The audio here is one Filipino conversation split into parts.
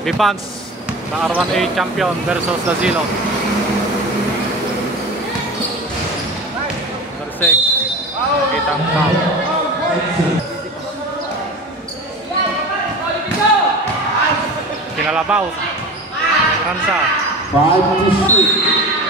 Bipans, the R1A champion versus the Zilog. Number 6, kitang foul. Kinalabaw, Kansa.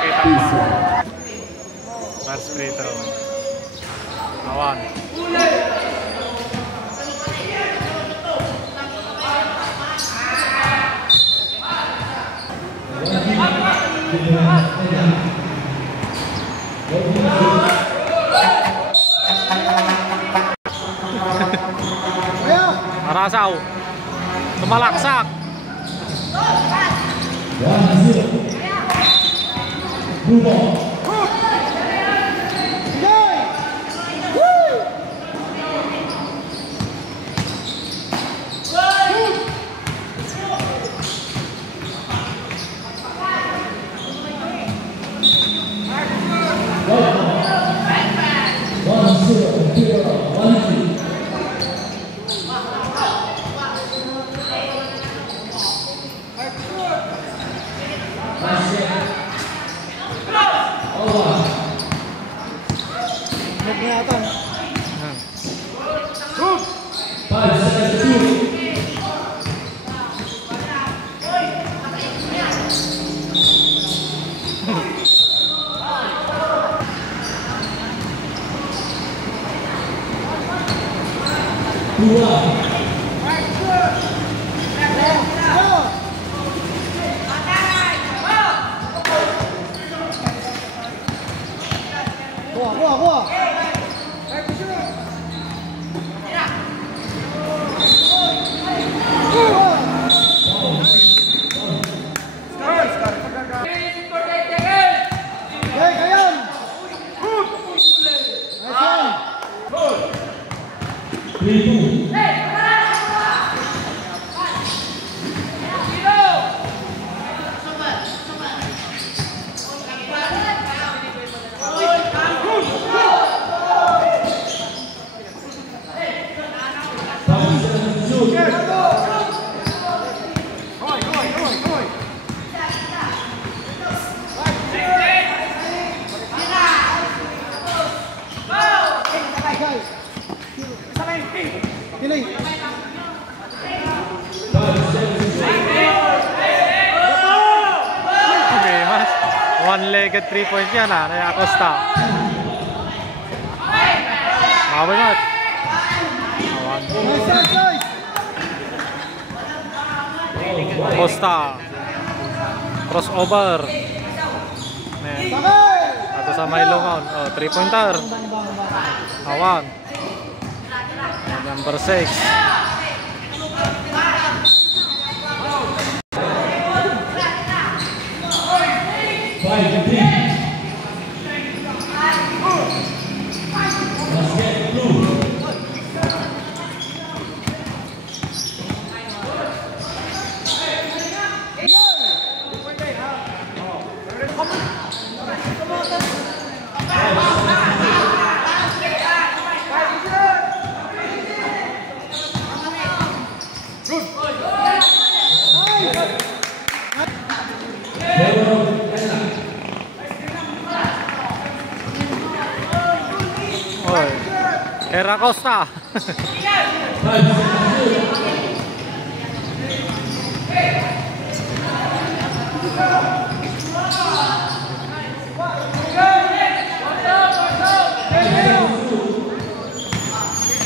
Kitang foul. First free throw. Awan. Marasaw. Tumalaksak. One-legged 3-point yan na Acosta. Mawin mo. Acosta. Crossover. Ato sa may lungaw. 3-pointer. Awan. Number 6. Era Costa.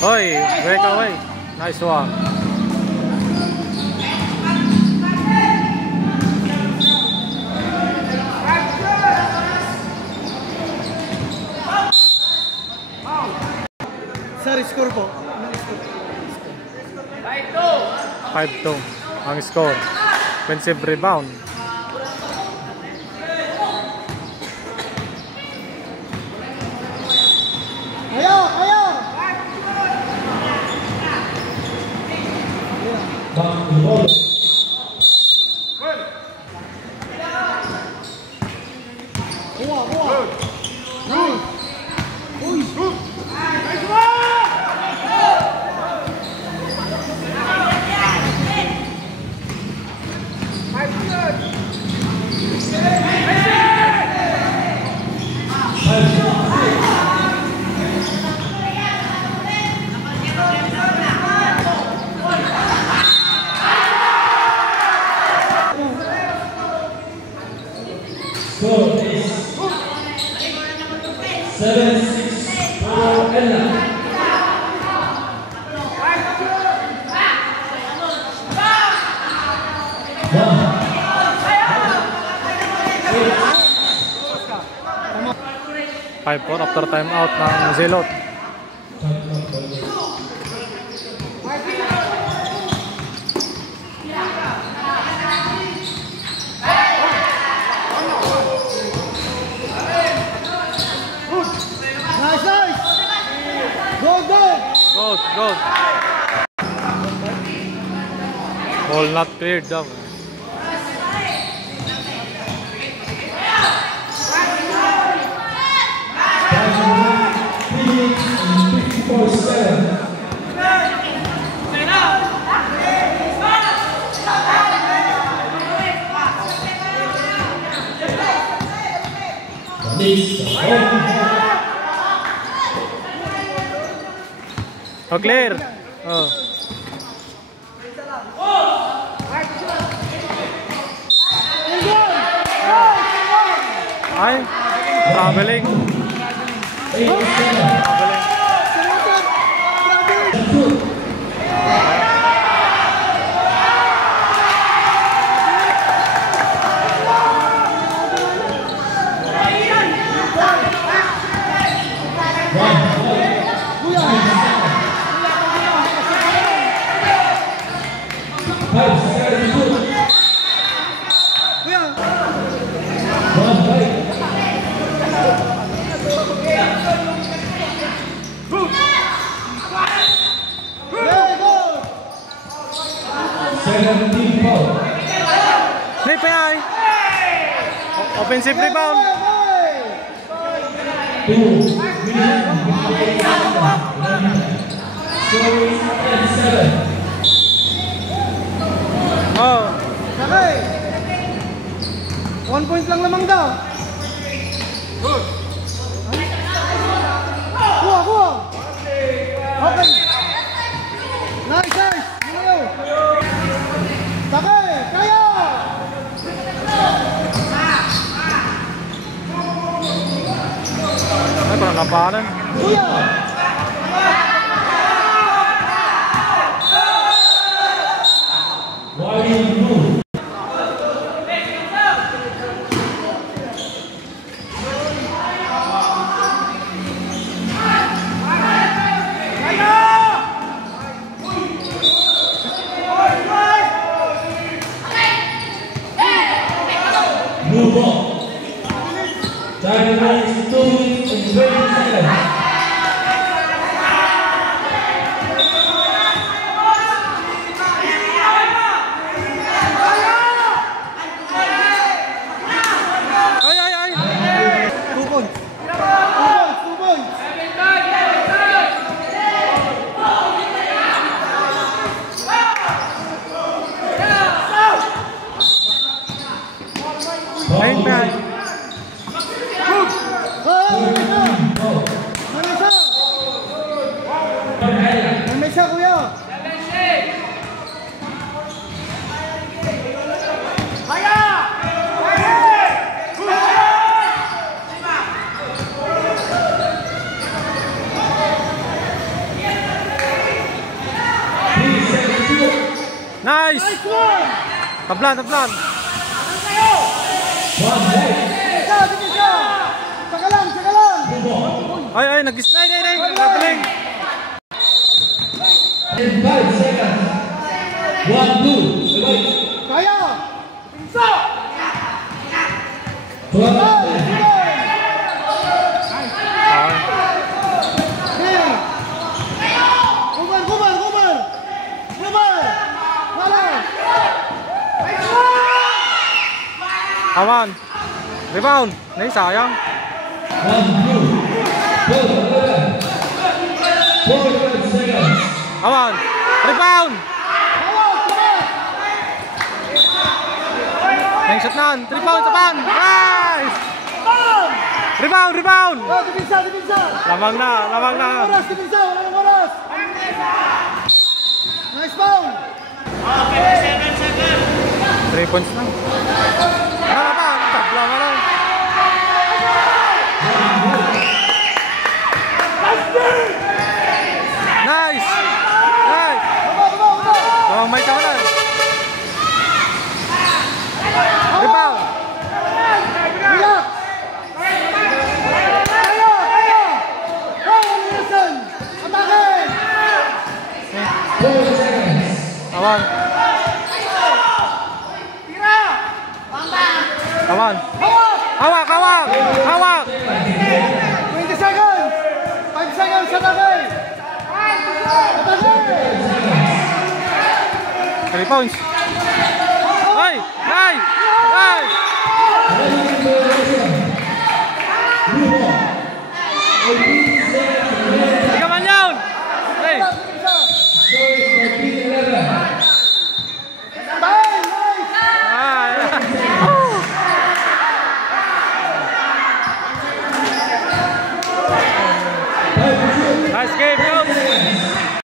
Oi, break away. Nice one. Sorry, score po. 5-2 ang score. Offensive rebound. Ayo, ayo. Buah, buah. 7-6 for Ella. Five 4 after timeout ng Zelot. Nice, nice. Go, go. Good, good. Ball not cleared daw. Oh, clear. Oh. Ay, traveling. Offensive rebound. Oh. Sakay. 1 point lang lamang daw. Good. Kuha, kuha. Okay. Nice, nice. Sakay, kaya. Ay, parang lapanan. Kuya. Move on. Time remains 2 minutes and 20 seconds. Ay. 2 points. 2 points. Ayun na. Namesa, kuya. Nice! Tablan. Saka lang. Ay, nag-slide. Traveling. In 5 seconds. 1-2. Away. Kaya. Pinsa. 12. Awan. Rebound. Nấy sayang. 1-2. 4 seconds. Awan. Rebound. Neng shot nan. Rebound tapan. Nice. Rebound. Oh, dipinsa. Lamang na. Oras, dipinsa. Walang oras. Nice foul. 3 points lang. Tabla mo lang. Hawan. Hawak! Hawak, hawak! Hawak! 20 seconds! 5 seconds sa tagay! Atake! 3 points. Ay! Ay! Ay!